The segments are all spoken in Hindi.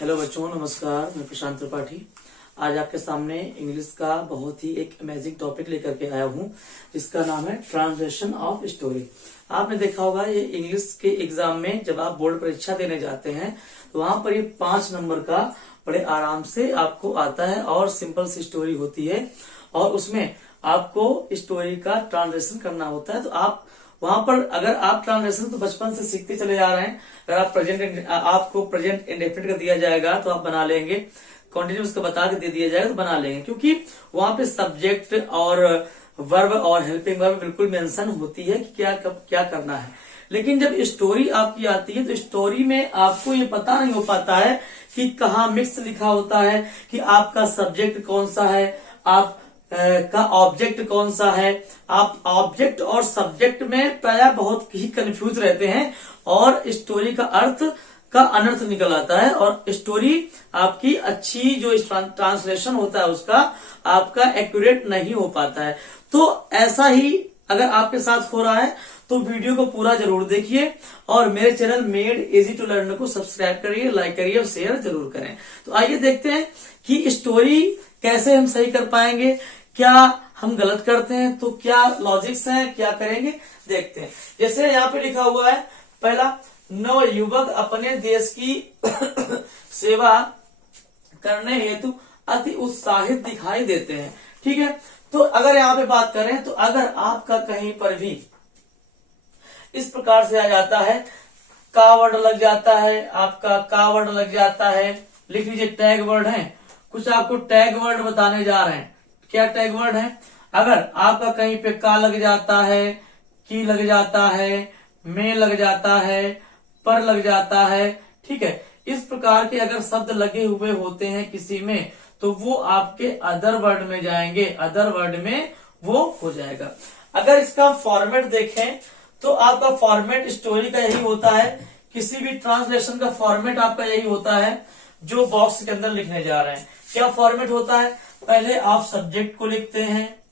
हेलो बच्चों, नमस्कार। मैं प्रशांत त्रिपाठी आज आपके सामने इंग्लिश का बहुत ही एक अमेजिंग टॉपिक लेकर के आया हूँ, जिसका नाम है ट्रांसलेशन ऑफ स्टोरी। आपने देखा होगा ये इंग्लिश के एग्जाम में जब आप बोर्ड परीक्षा देने जाते हैं तो वहां पर ये 5 नंबर का बड़े आराम से आपको आता है और सिंपल सी स्टोरी होती है और उसमें आपको स्टोरी का ट्रांसलेशन करना होता है। तो आप वहां पर अगर आप ट्रांसलेशन तो बचपन से सीखते चले जा रहे हैं। अगर आप आपको प्रेजेंट इंडेफिनिट का दिया जाएगा तो आप बना लेंगे, कॉन्टिन्यूस का बता के दे दिया जाएगा तो बना लेंगे, क्योंकि वहां पे सब्जेक्ट और वर्ब और हेल्पिंग वर्ब बिल्कुल मेंशन होती है कि क्या कब क्या करना है। लेकिन जब स्टोरी आपकी आती है तो स्टोरी में आपको ये पता नहीं हो पाता है कि कहाँ मिक्स लिखा होता है, कि आपका सब्जेक्ट कौन सा है, आप का ऑब्जेक्ट कौन सा है। आप ऑब्जेक्ट और सब्जेक्ट में प्रायः बहुत ही कंफ्यूज रहते हैं और स्टोरी का अर्थ का अनर्थ निकल आता है और स्टोरी आपकी अच्छी जो ट्रांसलेशन होता है उसका आपका एक्यूरेट नहीं हो पाता है। तो ऐसा ही अगर आपके साथ हो रहा है तो वीडियो को पूरा जरूर देखिए और मेरे channel Made Easy to Learn को सब्सक्राइब करिए, लाइक करिए और शेयर जरूर करें। तो आइए देखते हैं कि स्टोरी कैसे हम सही कर पाएंगे, क्या हम गलत करते हैं तो क्या लॉजिक्स हैं, क्या करेंगे देखते हैं। जैसे यहाँ पे लिखा हुआ है, पहला, नव युवक अपने देश की सेवा करने हेतु अति उत्साहित दिखाई देते हैं। ठीक है, तो अगर यहाँ पे बात करें तो अगर आपका कहीं पर भी इस प्रकार से आ जाता है, का वर्ड लग जाता है, आपका का वर्ड लग जाता है, लिख लीजिए टैग वर्ड है, कुछ आपको टैग वर्ड बताने जा रहे हैं। क्या टैग वर्ड है? अगर आपका कहीं पे का लग जाता है, की लग जाता है, में लग जाता है, पर लग जाता है, ठीक है, इस प्रकार के अगर शब्द लगे हुए होते हैं किसी में तो वो आपके अदर वर्ड में जाएंगे, अदर वर्ड में वो हो जाएगा। अगर इसका फॉर्मेट देखें तो आपका फॉर्मेट स्टोरी का यही होता है, किसी भी ट्रांसलेशन का फॉर्मेट आपका यही होता है जो बॉक्स के अंदर लिखने जा रहे हैं। क्या फॉर्मेट होता है? पहले आप सब्जेक्ट को लिखते हैं,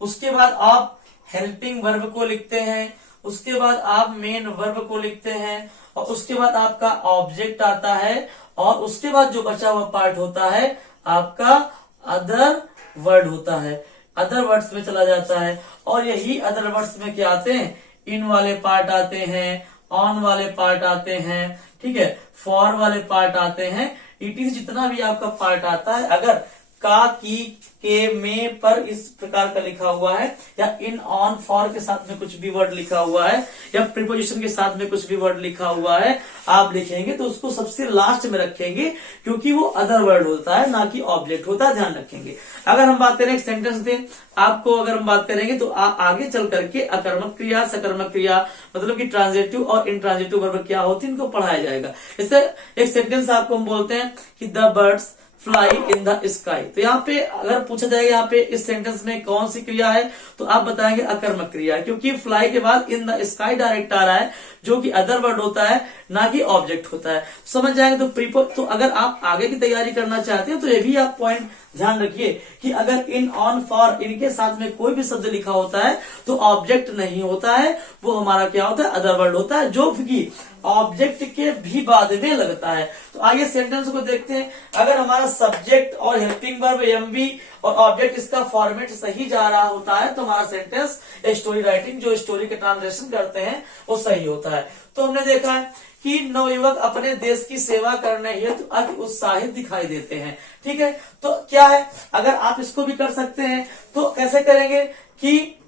उसके बाद आप हेल्पिंग वर्ब को लिखते हैं, उसके बाद आप मेन वर्ब को लिखते हैं और उसके बाद आपका ऑब्जेक्ट आता है और उसके बाद जो बचा हुआ पार्ट होता है आपका अदर वर्ड होता है, अदर वर्ड्स में चला जाता है। और यही अदर वर्ड्स में क्या आते हैं? इन वाले पार्ट आते हैं, ऑन वाले पार्ट आते हैं, ठीक है, फॉर वाले पार्ट आते हैं। इट इज जितना भी आपका पार्ट आता है, अगर का, की, के, में, पर इस प्रकार का लिखा हुआ है या इन, ऑन, फॉर के साथ में कुछ भी वर्ड लिखा हुआ है या प्रीपोजिशन के साथ में कुछ भी वर्ड लिखा हुआ है, आप लिखेंगे तो उसको सबसे लास्ट में रखेंगे, क्योंकि वो अदर वर्ड होता है ना कि ऑब्जेक्ट होता है, ध्यान रखेंगे। अगर हम बात करें एक सेंटेंस दें आपको, अगर हम बात करेंगे तो आगे चल करके अकर्मक क्रिया, सकर्मक क्रिया, मतलब कि ट्रांजिटिव और इंट्रांजिटिव वर्ब क्या होती है इनको पढ़ाया जाएगा। जैसे एक सेंटेंस आपको हम बोलते हैं कि the birds fly in the sky, तो यहाँ पे अगर पूछा जाएगा यहाँ पे इस सेंटेंस में कौन सी क्रिया है तो आप बताएंगे अकर्मक क्रिया, क्योंकि फ्लाई के बाद इन द स्काई डायरेक्ट आ रहा है जो कि अदर वर्ड होता है ना कि ऑब्जेक्ट होता है। समझ जाएंगे तो अगर आप आगे की तैयारी करना चाहते हैं तो ये भी आप पॉइंट ध्यान रखिए कि अगर इन, ऑन, फॉर इनके साथ में कोई भी शब्द लिखा होता है तो ऑब्जेक्ट नहीं होता है, वो हमारा क्या होता है? अदर वर्ड होता है, जो कि ऑब्जेक्ट के भी बाद में लगता है। तो आइए सेंटेंस को देखते हैं। अगर हमारा सब्जेक्ट और हेल्पिंग वर्ब एमवी और ऑब्जेक्ट इसका फॉर्मेट सही जा रहा होता है तो हमारा सेंटेंस स्टोरी राइटिंग जो स्टोरी के ट्रांसलेशन करते हैं वो सही होता है। तो हमने देखा है कि नवयुवक अपने देश की सेवा करने हेतु अति उत्साहित दिखाई देते हैं। ठीक है, तो क्या है, अगर आप इसको भी कर सकते हैं तो कैसे करेंगे कि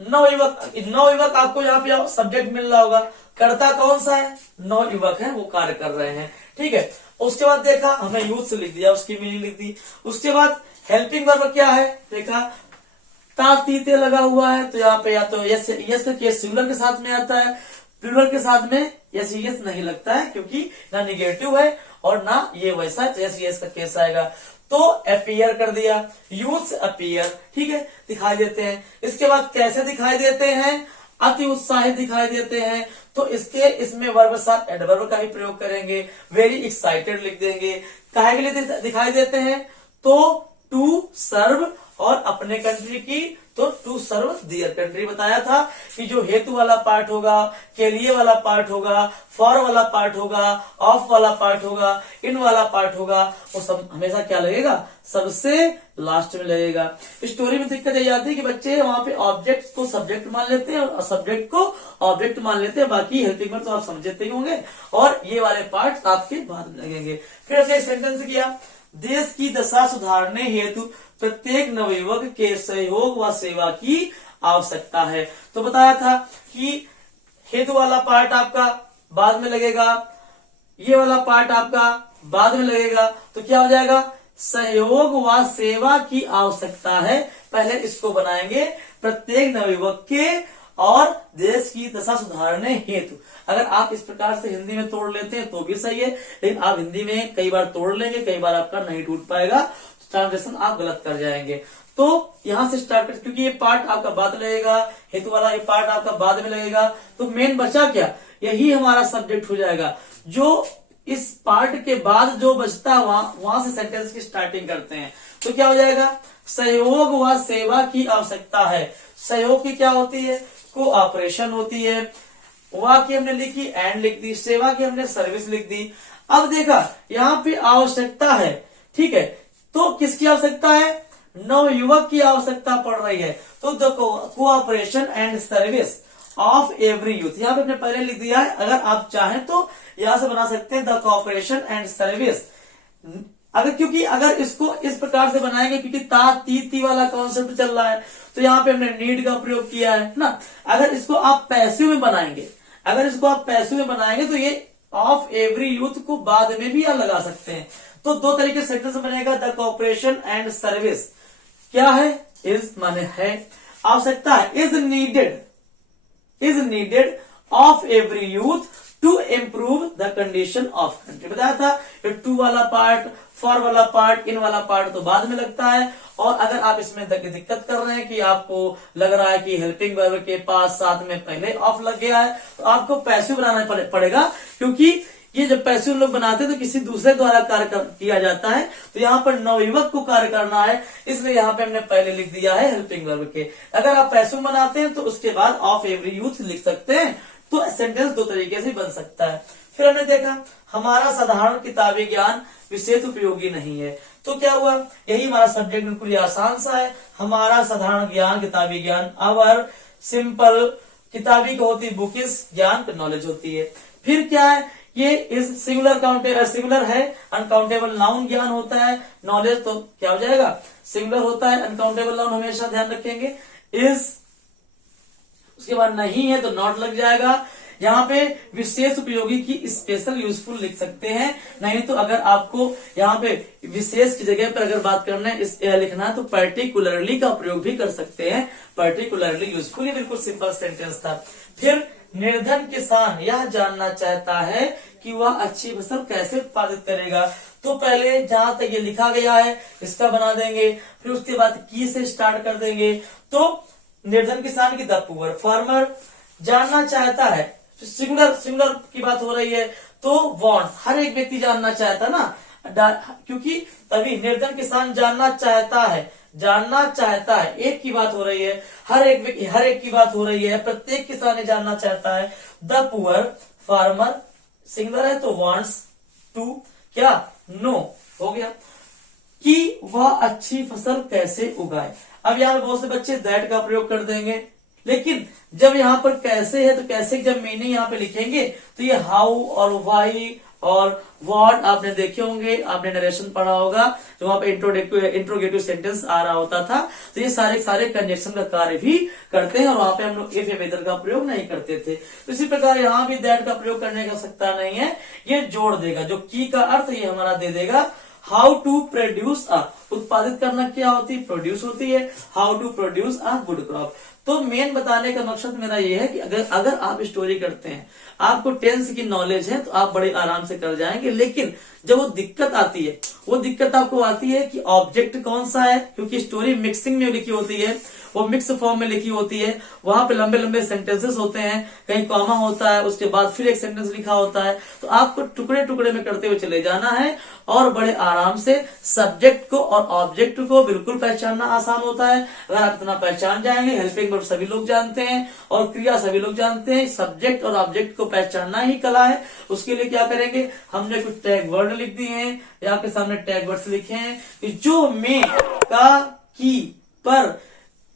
नवयुवक आपको यहाँ पे सब्जेक्ट मिल रहा होगा, कर्ता कौन सा है? नवयुवक है, वो कार्य कर रहे हैं। ठीक है, उसके बाद देखा हमने यूथ से लिख दिया, उसकी मीनिंग लिख दी। उसके बाद हेल्पिंग वर्ब क्या है? देखा ता, तीते लगा हुआ है तो यहाँ पे या तो यस का केस सिंगुलर के साथ में आता है, प्लूरल के साथ में यस नहीं लगता है क्योंकि ना निगेटिव है और ना ये वैसा यस का केस आएगा। तो अपीयर कर दिया, यूथ अपीयर, ठीक है, दिखाई देते हैं। इसके बाद कैसे दिखाई देते हैं? अति उत्साहित दिखाई देते हैं, तो इसमें वर्ब साथ एडवर्ब का ही प्रयोग करेंगे। वेरी एक्साइटेड लिख देंगे। काहे के लिए दिखाई देते हैं? तो टू सर्व और अपने कंट्री की तो टू सर्व दियर कंट्री बताया था कि जो हेतु वाला पार्ट होगा, के लिए वाला पार्ट होगा, फॉर वाला पार्ट होगा, ऑफ वाला पार्ट होगा, इन वाला पार्ट होगा, वो सब हमेशा क्या लगेगा, सबसे लास्ट में लगेगा। स्टोरी में दिक्कत ये आती है कि बच्चे वहां पे ऑब्जेक्ट को सब्जेक्ट मान लेते हैं और सब्जेक्ट को ऑब्जेक्ट मान लेते हैं, बाकी हेल्पिंग वर्ब तो आप समझते ही होंगे और ये वाले पार्ट आपके बाद में लगेंगे। फिर हमने सेंटेंस किया, देश की दशा सुधारने हेतु प्रत्येक नवयुवक के सहयोग व सेवा की आवश्यकता है। तो बताया था कि हेतु वाला पार्ट आपका बाद में लगेगा, ये वाला पार्ट आपका बाद में लगेगा, तो क्या हो जाएगा, सहयोग व सेवा की आवश्यकता है। पहले इसको बनाएंगे, प्रत्येक नवयुवक के और देश की दशा सुधारने हेतु। अगर आप इस प्रकार से हिंदी में तोड़ लेते हैं तो भी सही है, लेकिन आप हिंदी में कई बार तोड़ लेंगे, कई बार आपका नहीं टूट पाएगा, ट्रांसलेशन आप गलत कर जाएंगे। तो यहां से स्टार्ट कर, क्योंकि ये पार्ट आपका बाद लगेगा, हेतु वाला ये पार्ट आपका बाद में लगेगा, तो मेन बचा क्या, यही हमारा सब्जेक्ट हो जाएगा। जो इस पार्ट के बाद जो बचता है वहां से सेंटेंस की स्टार्टिंग करते हैं। तो क्या हो जाएगा, सहयोग व सेवा की आवश्यकता है। सहयोग की क्या होती है, कोऑपरेशन होती है। वा की हमने लिखी एंड लिख दी, सेवा की हमने सर्विस लिख दी। अब देखा यहाँ पे आवश्यकता है, ठीक है, तो किसकी आवश्यकता है, नवयुवक की आवश्यकता पड़ रही है। तो the cooperation and service of every youth, यहाँ पे हमने पहले लिख दिया है, अगर आप चाहें तो यहां से बना सकते हैं द कोऑपरेशन एंड सर्विस। अगर क्योंकि अगर इसको इस प्रकार से बनाएंगे, क्योंकि ता ती ती वाला कॉन्सेप्ट चल रहा है, तो यहाँ पे हमने नीड का प्रयोग किया है ना। अगर इसको आप पैसिव में बनाएंगे, अगर इसको आप पैसिव में बनाएंगे तो ये ऑफ एवरी यूथ को बाद में भी आप लगा सकते हैं। तो दो तरीके से सेंटेंस बनेगा, द कोऑपरेशन एंड सर्विस क्या है, इज माने है, आवश्यकता है, is needed of every youth to improve the condition of country. बताया था ये टू वाला पार्ट, फॉर वाला पार्ट, इन वाला पार्ट तो बाद में लगता है। और अगर आप इसमें दिक्कत कर रहे हैं कि आपको लग रहा है कि हेल्पिंग वर्ब के पास साथ में पहले ऑफ लग गया है, तो आपको पैसिव बनाना पड़ेगा, क्योंकि ये जब पैसिव लोग बनाते हैं तो किसी दूसरे द्वारा कार्य किया जाता है। तो यहाँ पर नवयुवक को कार्य करना है, इसलिए यहाँ पे हमने पहले लिख दिया है हेल्पिंग वर्ब के। अगर आप पैसिव बनाते हैं तो उसके बाद ऑफ एवरी यूथ लिख सकते हैं। तो सेंटेंस दो तरीके से बन सकता है। फिर हमने देखा हमारा साधारण किताबी ज्ञान विशेष उपयोगी नहीं है। तो क्या हुआ, यही हमारा सब्जेक्ट बिल्कुल आसान सा है, हमारा साधारण ज्ञान किताबी ज्ञान। अवर सिंपल किताबी को होती बुकिश, ज्ञान नॉलेज होती है। फिर क्या है, ये इस सिंगुलर है, अनकाउंटेबल नाउन ज्ञान होता है, नॉलेज तो क्या हो जाएगा, सिंगुलर होता है, अनकाउंटेबल नाउन हमेशा ध्यान रखेंगे। इज, उसके बाद नहीं है तो नॉट लग जाएगा। यहाँ पे विशेष उपयोगी की स्पेशल यूजफुल लिख सकते हैं, नहीं तो अगर आपको यहाँ पे विशेष की जगह पर अगर बात करना है लिखना है तो पर्टिकुलरली का प्रयोग भी कर सकते हैं, पर्टिकुलरली यूजफुल। ये बिल्कुल सिंपल सेंटेंस था। फिर निर्धन किसान यह जानना चाहता है कि वह अच्छी फसल कैसे उत्पादित करेगा। तो पहले जहां तक ये लिखा गया है इसका बना देंगे, फिर उसके बाद की से स्टार्ट कर देंगे। तो निर्धन किसान की द पुअर फार्मर जानना चाहता है, सिंगुलर की बात हो रही है, तो वांट हर एक व्यक्ति जानना चाहता है ना, क्योंकि तभी निर्धन किसान जानना चाहता है, एक की बात हो रही है, हर एक की बात हो रही है, प्रत्येक किसान जानना चाहता है। द पुअर फार्मर सिंगुलर है तो वांट्स टू क्या नो हो गया कि वह अच्छी फसल कैसे उगाए। अब यहाँ बहुत से बच्चे दैट का प्रयोग कर देंगे, लेकिन जब यहाँ पर कैसे है तो कैसे जब मीनिंग यहाँ पे लिखेंगे तो ये हाउ और वाई और व्हाट आपने देखे होंगे, आपने नरेशन पढ़ा होगा, जो वहां पे इंट्रोगेटिव सेंटेंस आ रहा होता था। तो ये सारे कंजक्शन का कार्य भी करते हैं और वहां पे हम लोग इफ या वेदर का प्रयोग नहीं करते थे। तो इसी प्रकार यहाँ भी दैट का प्रयोग करने का आवश्यकता नहीं है, ये जोड़ देगा, जो की का अर्थ ये हमारा दे देगा। हाउ टू प्रोड्यूस अ, उत्पादित करना क्या होती है, प्रोड्यूस होती है, how to produce a good crop. तो मेन बताने का मकसद मेरा ये है कि अगर आप स्टोरी करते हैं, आपको टेंस की नॉलेज है, तो आप बड़े आराम से कर जाएंगे। लेकिन जब वो दिक्कत आती है, वो दिक्कत आपको आती है कि ऑब्जेक्ट कौन सा है, क्योंकि स्टोरी मिक्सिंग में लिखी होती है, वो मिक्स फॉर्म में लिखी होती है, वहां पे लंबे लंबे सेंटेंसेस होते हैं, कहीं कॉमा होता है, उसके बाद फिर एक सेंटेंस लिखा होता है। तो आपको टुकड़े टुकड़े में करते हुए चले जाना है और बड़े आराम से सब्जेक्ट को और ऑब्जेक्ट को बिल्कुल पहचानना आसान होता है। अगर आप इतना पहचान जाएंगे, हेल्पिंग वर्ब सभी लोग जानते हैं और क्रिया सभी लोग जानते हैं, सब्जेक्ट और ऑब्जेक्ट को पहचानना ही कला है। उसके लिए क्या करेंगे, हमने कुछ टैग वर्ड लिख दिए हैं, या आपके सामने टैग वर्ड्स लिखे हैं कि जो में, का, की, पर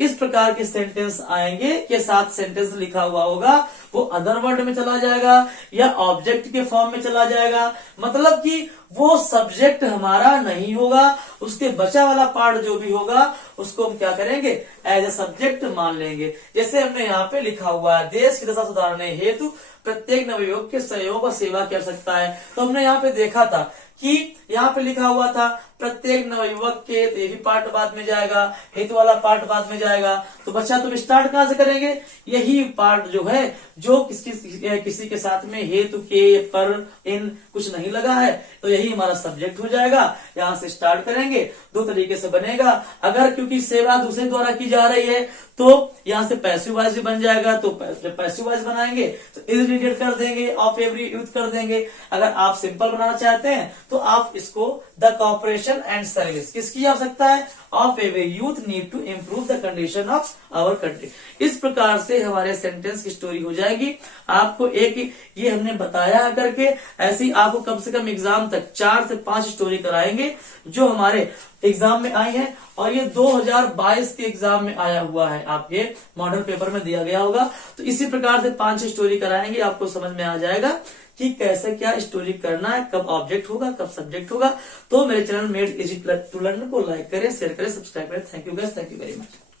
इस प्रकार के सेंटेंस आएंगे के साथ सेंटेंस लिखा हुआ होगा, वो अदर वर्ड में चला जाएगा या ऑब्जेक्ट के फॉर्म में चला जाएगा। मतलब कि वो सब्जेक्ट हमारा नहीं होगा, उसके बचा वाला पार्ट जो भी होगा उसको हम क्या करेंगे, एज ए सब्जेक्ट मान लेंगे। जैसे हमने यहाँ पे लिखा हुआ है, देश की दशा सुधारने हेतु प्रत्येक नवयुवक के सहयोग और सेवा कर सकता है। तो हमने यहाँ पे देखा था कि यहाँ पे लिखा हुआ था प्रत्येक नवयुवक के, ये भी पार्ट बाद में जाएगा, हेतु वाला पार्ट बाद में जाएगा। तो बच्चा तुम स्टार्ट कहां से करेंगे, यही पार्ट जो है जो किसी के साथ में हेतु, के, पर, इन कुछ नहीं लगा है, तो यही हमारा सब्जेक्ट हो जाएगा। यहां से स्टार्ट करेंगे, दो तरीके से बनेगा। अगर क्योंकि सेवा दूसरे द्वारा की जा रही है तो यहां से पैसिव वॉइस भी बन जाएगा, तो पैसिव वॉइस बनाएंगे तो इज नीडेड कर देंगे, ऑफ एवरी यूथ कर देंगे। अगर आप सिंपल बनाना चाहते हैं तो आप इसको द कॉपरेशन एंड सर्विस, किसकी आवश्यकता है, of every youth need to improve the condition of our country. इस प्रकार से हमारे सेंटेंस की स्टोरी हो जाएगी। आपको एक ये हमने बताया करके, ऐसी आपको कम से कम एग्जाम तक 4 से 5 स्टोरी कराएंगे जो हमारे एग्जाम में आई है, और ये 2022 के एग्जाम में आया हुआ है, आपके मॉडल पेपर में दिया गया होगा। तो इसी प्रकार से 5 स्टोरी कराएंगे, आपको समझ में आ जाएगा कि कैसे क्या स्टोरी करना है, कब ऑब्जेक्ट होगा, कब सब्जेक्ट होगा। तो मेरे channel Made Easy to Learn को लाइक करें, शेयर करें, सब्सक्राइब करें। Thank you guys, thank you very much.